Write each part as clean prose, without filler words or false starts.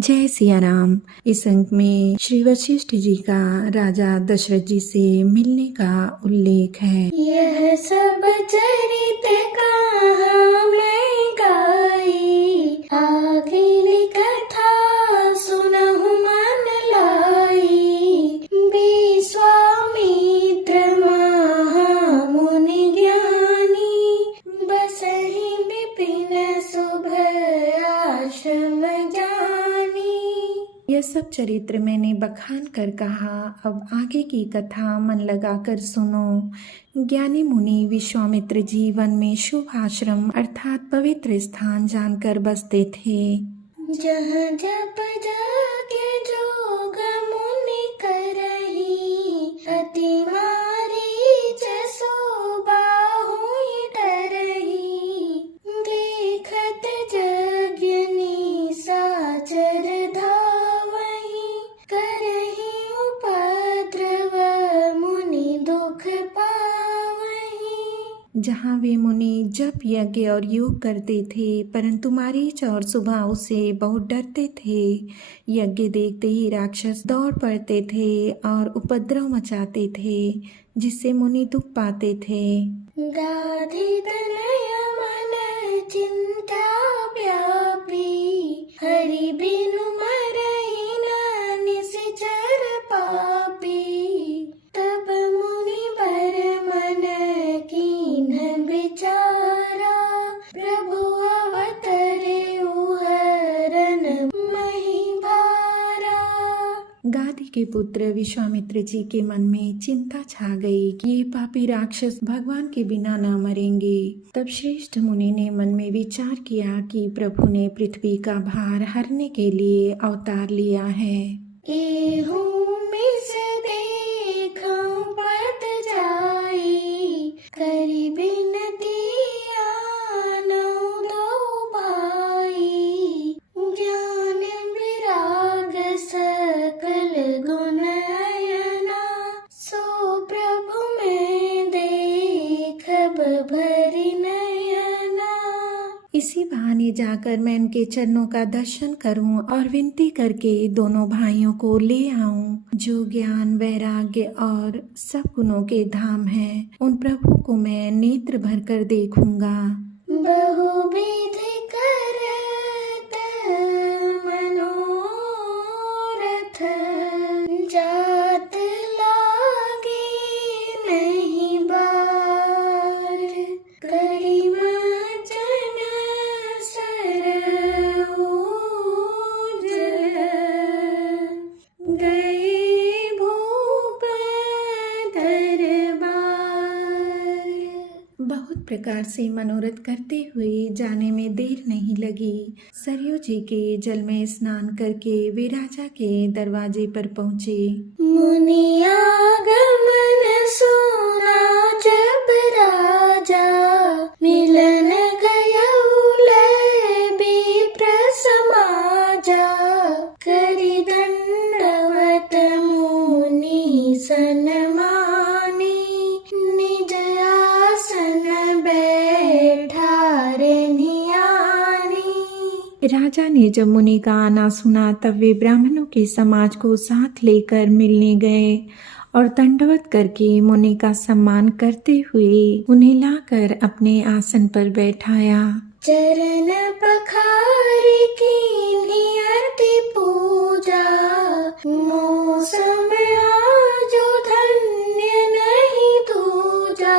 जय सिया राम। इस अंक में श्री वशिष्ठ जी का राजा दशरथ जी से मिलने का उल्लेख है। यह सब चरित कहाँ मैं गाई, आखिरी कथा सुनहु मन लाई। विश्वामित्र महामुनि ज्ञानी, बसहि विपिन शुभ आश्रम जानी। यह सब चरित्र मैंने बखान कर कहा, अब आगे की कथा मन लगाकर सुनो। ज्ञानी मुनि विश्वामित्र जी वन में शुभ आश्रम अर्थात पवित्र स्थान जानकर बसते थे। जहाँ जप जाके जोग मुनि करही, अति मारीच शोभा हुई डरही। देखत यज्ञ निशाचर धावही, करही उपद्रव मुनि दुख पावही। जहाँ वे मुनि जप यज्ञ और योग करते थे, परंतु मारीच और सुबाहु से बहुत डरते थे। यज्ञ देखते ही राक्षस दौड़ पड़ते थे और उपद्रव मचाते थे, जिससे मुनि दुख पाते थे। गाधी तनय मन चिंता व्यापी, हरि बिनु मरहि न निश्चर पापी। तब मुनि बर मन कीन्ह विचारा, प्रभु अवतरे हरन मही भारा। गादी के पुत्र विश्वामित्र जी के मन में चिंता छा गई कि ये पापी राक्षस भगवान के बिना न मरेंगे। तब श्रेष्ठ मुनि ने मन में विचार किया कि प्रभु ने पृथ्वी का भार हरने के लिए अवतार लिया है। एहू मिस देखऊं पद जाई, करि बिनती आनो दो भाई। ज्ञान विराग सकल गुण अयना, सो प्रभु में देखब भरि नयना। इसी बहाने जाकर मैं इनके चरणों का दर्शन करूं और विनती करके दोनों भाइयों को ले आऊं, जो ज्ञान वैराग्य और सब गुणों के धाम हैं। उन प्रभु को मैं नेत्र भर कर देखूंगा। बहुविधि करत मनोरथ, जात लागी नहीं बार। करिमचन सर उजल, गए भूप दरबार। बहुत प्रकार से मनोरथ करते हुए जाने में देर नहीं लगी। सरयू जी के जल में स्नान करके वे राजा के दरवाजे पर पहुँचे। मुनि आगमन सुना जब राजा, मिलन गयउ लय विप्र समाजा। करि दंडवत मुनि सन्मानी, निज आसन बैठारे नियानी। राजा ने जब मुनि का आना सुना, तब वे ब्राह्मणों के समाज को साथ लेकर मिलने गए और दंडवत करके मुनि का सम्मान करते हुए उन्हें लाकर अपने आसन पर बैठाया। चरण पखारि कीन्ही अति पूजा, मौसम आजो धन्य नहीं दूजा।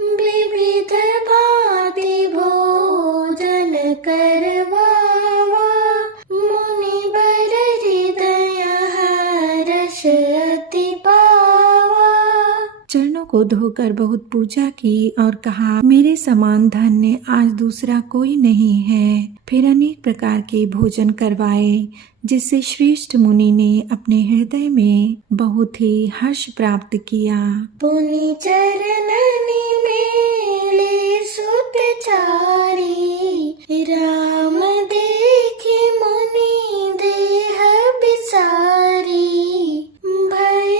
विविध भांति भोजन करवावा, मुनि बर हृदय हर्ष अति पावा। चरणों को धोकर बहुत पूजा की और कहा, मेरे समान धन्य आज दूसरा कोई नहीं है। फिर अनेक प्रकार के भोजन करवाए, जिससे श्रेष्ठ मुनि ने अपने हृदय में बहुत ही हर्ष प्राप्त किया। पुनि चरणनि मेले सुत चारी, राम देखि मुनि देह बिसारी। भय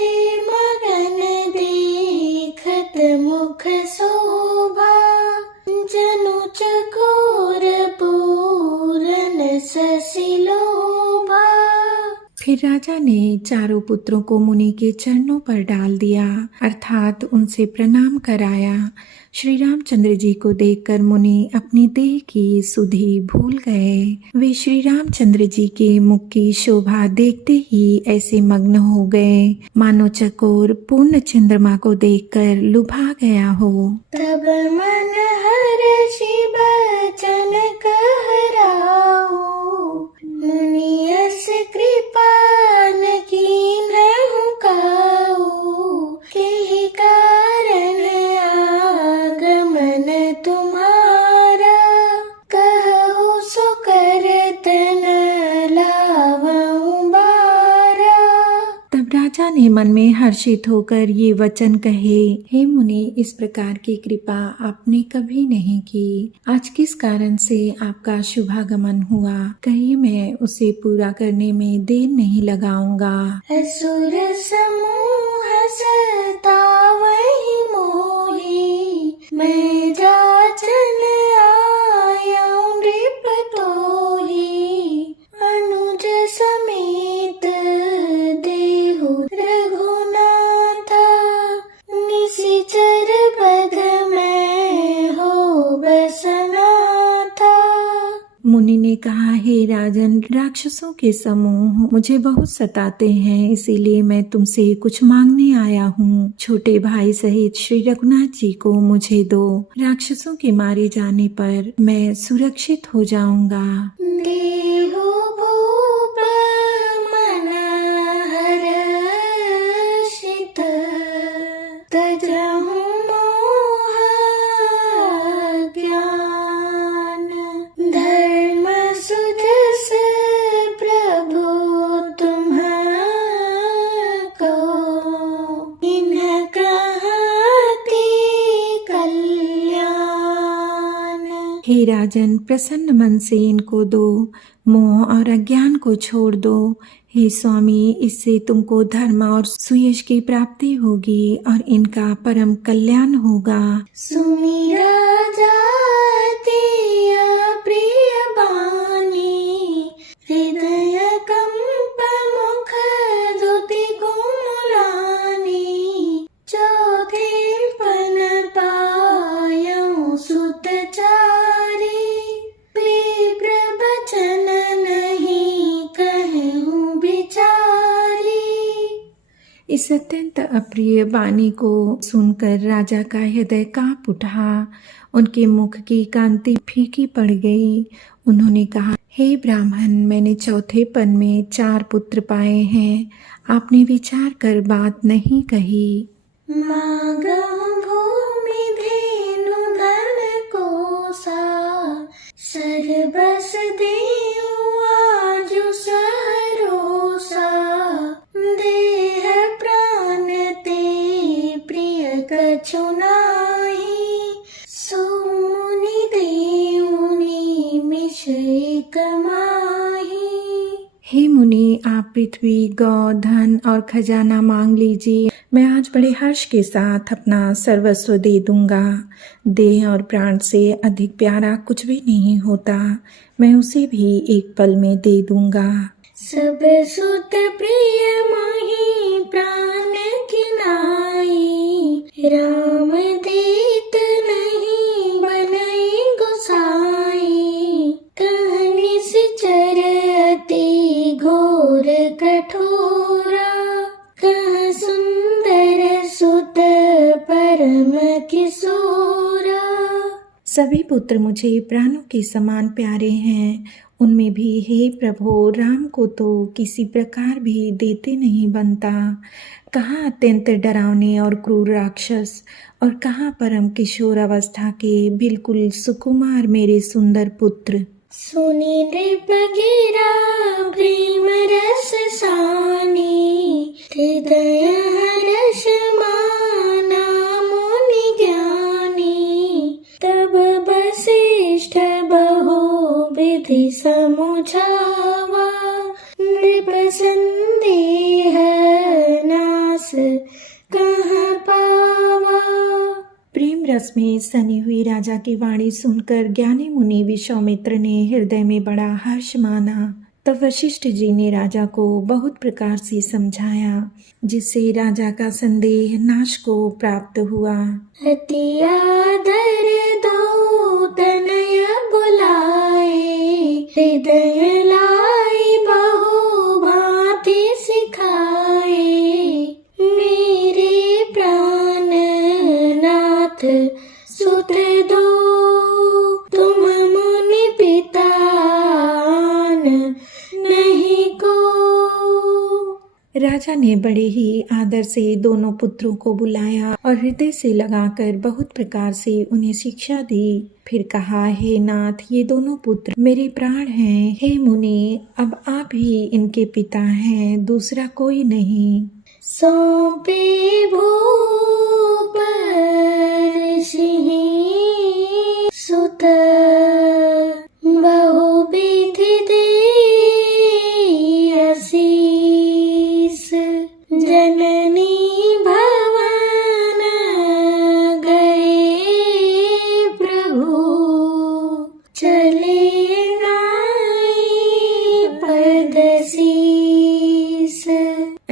मगन देखत मुख शोभा, जनु चकोर पूरन शशि लोभा। फिर राजा ने चारों पुत्रों को मुनि के चरणों पर डाल दिया, अर्थात उनसे प्रणाम कराया। श्री रामचंद्र जी को देखकर मुनि अपनी देह की सुधि भूल गए। वे श्री रामचंद्र जी के मुख की शोभा देखते ही ऐसे मग्न हो गए मानो चकोर पूर्ण चंद्रमा को देखकर लुभा गया हो। तब मन हर्षि बचन कहराओ, मुनि यस कृपा न कीन्हु काऊ, केहि कारण आगमन तुम्हारा, कहु सो करत न लावऊं बारा। तब राजा ने मन में हर्षित होकर ये वचन कहे, हे मुनि, इस प्रकार की कृपा आपने कभी नहीं की। आज किस कारण से आपका शुभागमन हुआ, कहीं मैं उसे पूरा करने में देर नहीं लगाऊंगा। असुर समूह सतावहि मोहि, मैं जाचन आयऊं नृप तोहि, अनुज समेत देहु रघुनाथा, निशिचर बध में हो बसनाथा। मुनि ने कहा, हे राजन, राक्षसों के समूह मुझे बहुत सताते हैं, इसीलिए मैं तुमसे कुछ मांगने आया हूँ। छोटे भाई सहित श्री रघुनाथ जी को मुझे दो, राक्षसों के मारे जाने पर मैं सुरक्षित हो जाऊंगा। देहु भूप मन हर्षित, तजहु मोह ज्ञान, धर्म सुजस प्रभु तुम्हारा को, इन्ह कहती कल्याण। हे राजन, प्रसन्न मन से इनको दो, मोह और अज्ञान को छोड़ दो। हे स्वामी, इससे तुमको धर्म और सुयश की प्राप्ति होगी और इनका परम कल्याण होगा। सुमिरा जाति प्रिय बानी, हृदय कंप मुख दुति कुमलानी, चौथे पन पायऊं सुतचारी, विप्र बचन नहीं कहूँ बिचारी। इस अत्यंत अप्रिय वाणी को सुनकर राजा का हृदय कांप उठा, उनके मुख की कांति फीकी पड़ गई। उन्होंने कहा, हे ब्राह्मण, मैंने चौथे पन में 4 पुत्र पाए हैं, आपने विचार कर बात नहीं कही। मागहु भूमि धेनु धन कोसा, सरबस देऊ आजु सहरोसा, देह प्राण ते प्रिय कछु नाहि, सुमुनि देऊ निमिष एक माहि। हे मुनि, आप पृथ्वी, गौ, धन और खजाना मांग लीजिए, मैं आज बड़े हर्ष के साथ अपना सर्वस्व दे दूंगा। देह और प्राण से अधिक प्यारा कुछ भी नहीं होता, मैं उसे भी एक पल में दे दूंगा। सब सुत प्रिय मोहि प्राण की नाई, राम देत नहीं बनई गोसाई, कहनि सिचर अति घोर कठोरा, कह सुंदर सुत परम किशोरा। सभी पुत्र मुझे प्राणों के समान प्यारे हैं, उनमें भी हे प्रभु, राम को तो किसी प्रकार भी देते नहीं बनता। कहाँ अत्यंत डरावने और क्रूर राक्षस और कहाँ परम किशोर अवस्था के बिल्कुल सुकुमार मेरे सुंदर पुत्र। सुनि नृप गिरा प्रेम रस सानी, हृदय हर्ष माना मुनि ज्ञानी, तब वसिष्ठ बहु विधि समुझावा, नृप संदेह नास कहाँ पावा। प्रेम रस में सनी हुई राजा की वाणी सुनकर ज्ञानी मुनि विश्वामित्र ने हृदय में बड़ा हर्ष माना। तब वशिष्ठ जी ने राजा को बहुत प्रकार से समझाया, जिससे राजा का संदेह नाश को प्राप्त हुआ। अति आदर दो तनय बुलाए, हृदय लाई बहु भांति सिखाए। मेरे प्राण नाथ सुत दो, तुम मुनि पिता नहीं को। राजा ने बड़े ही आदर से दोनों पुत्रों को बुलाया और हृदय से लगाकर बहुत प्रकार से उन्हें शिक्षा दी। फिर कहा, हे नाथ, ये दोनों पुत्र मेरे प्राण हैं। हे मुनि, अब आप ही इनके पिता हैं, दूसरा कोई नहीं। सौंपे भूप ऋषि सुत, बहुविधि दे आशीष। जननी भवन गए प्रभु, चले नाई पद शीस।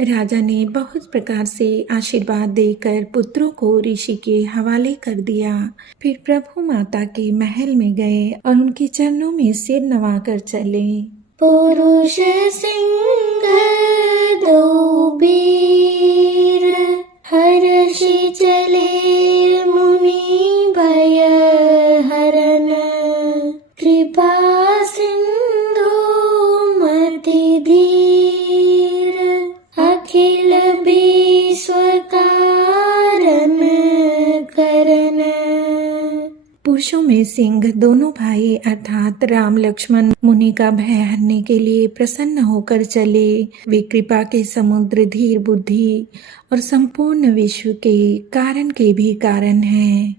राजा ने बहुत प्रकार से आशीर्वाद देकर पुत्रों को ऋषि के हवाले कर दिया। फिर प्रभु माता के महल में गए और उनके चरणों में सिर नवाकर चले। पुरुष सिंह दो वीर, हर्षि चले मुनि भय हरन। कृपा सिंधु मति धीर, अखिल विश्व कारण करन। पुरुषों में सिंह दोनों भाई अर्थात राम लक्ष्मण मुनि का भय हरने के लिए प्रसन्न होकर चले। वे कृपा के समुद्र, धीर बुद्धि और संपूर्ण विश्व के कारण के भी कारण हैं।